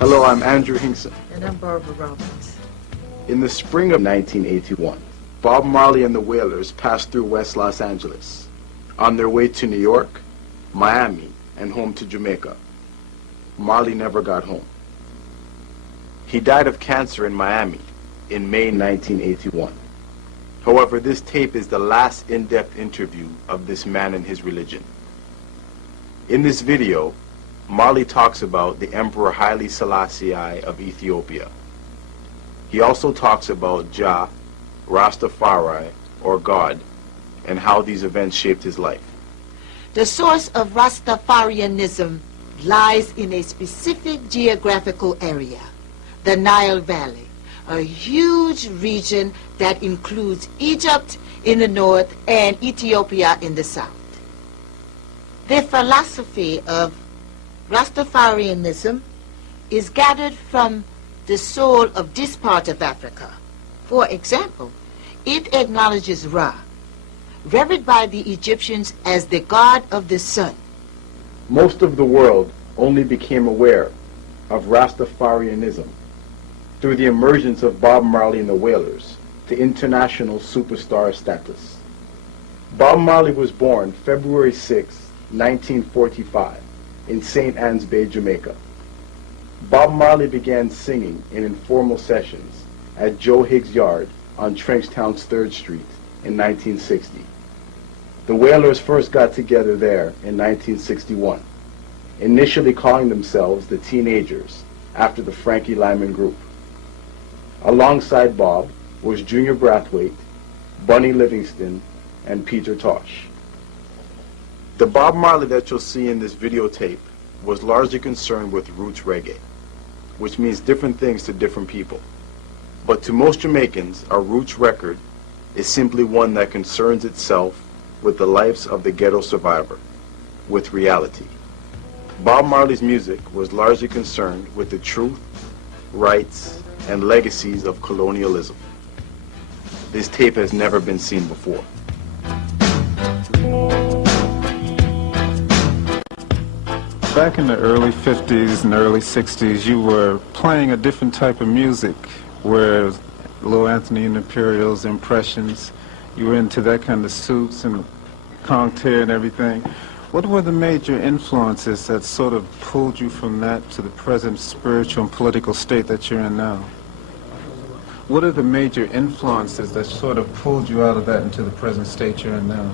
Hello, I'm Andrew Hinkson. And I'm Barbara Robbins. In the spring of 1981, Bob Marley and the Wailers passed through West Los Angeles on their way to New York, Miami, and home to Jamaica. Marley never got home. He died of cancer in Miami in May 1981. However, this tape is the last in-depth interview of this man and his religion. In this video, Marley talks about the Emperor Haile Selassie of Ethiopia. He also talks about Jah, Rastafari, or God, and how these events shaped his life. The source of Rastafarianism lies in a specific geographical area, the Nile Valley, a huge region that includes Egypt in the north and Ethiopia in the south. The philosophy of Rastafarianism is gathered from the soul of this part of Africa. For example, it acknowledges Ra, revered by the Egyptians as the god of the sun. Most of the world only became aware of Rastafarianism through the emergence of Bob Marley and the Wailers to international superstar status. Bob Marley was born February 6, 1945. In St. Ann's Bay, Jamaica. Bob Marley began singing in informal sessions at Joe Higgs' yard on Trenchtown's 3rd Street in 1960. The Wailers first got together there in 1961, initially calling themselves the Teenagers after the Frankie Lyman Group. Alongside Bob was Junior Brathwaite, Bunny Livingston, and Peter Tosh. The Bob Marley that you'll see in this videotape was largely concerned with roots reggae, which means different things to different people. But to most Jamaicans, a roots record is simply one that concerns itself with the lives of the ghetto survivor, with reality. Bob Marley's music was largely concerned with the truth, rights, and legacies of colonialism. This tape has never been seen before. Back in the early 50s and early 60s, you were playing a different type of music, where Lil Anthony and Imperial's Impressions, you were into that kind of suits and contour and everything. What were the major influences that sort of pulled you from that to the present spiritual and political state that you're in now? What are the major influences that sort of pulled you out of that into the present state you're in now?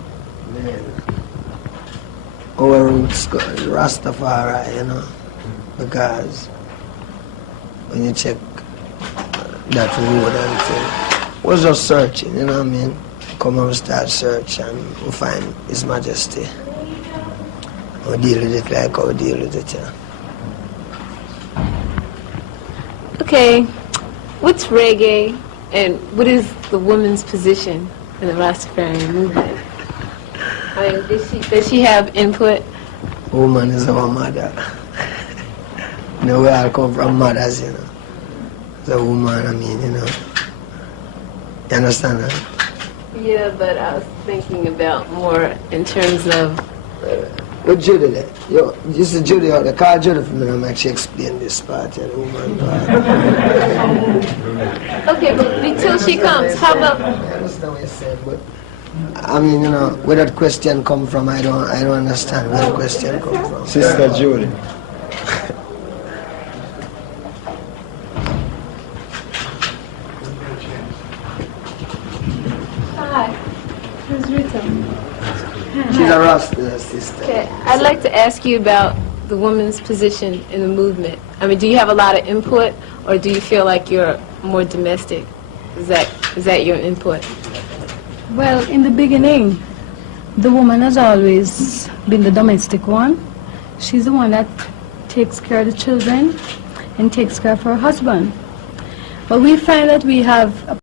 Our roots go Rastafari, you know, because when you check that road and thing, was just searching, you know what I mean? Come and start search and we find His Majesty. We deal with it like how we deal with it, yeah. Okay, what's reggae and what is the woman's position in the Rastafarian movement? I mean, does she have input? Woman is our mother. You know, we all come from mothers, you know. The woman, I mean, you know. You understand that? Yeah, but I was thinking about more in terms of... With Judy there. Yo, you see Judy out there. Call Judy for me and make she explain this part, yeah, the woman part. Okay, but until she comes, how about... I understand what you're saying, but... I mean, you know, where that question come from, I don't understand where the question come from. Sister Judy. Hi, who's Rita? She's a Rasta sister. Okay, I'd like to ask you about the woman's position in the movement. I mean, do you have a lot of input, or do you feel like you're more domestic? Is that your input? Well, in the beginning, the woman has always been the domestic one. She's the one that takes care of the children and takes care of her husband. But we find that we have a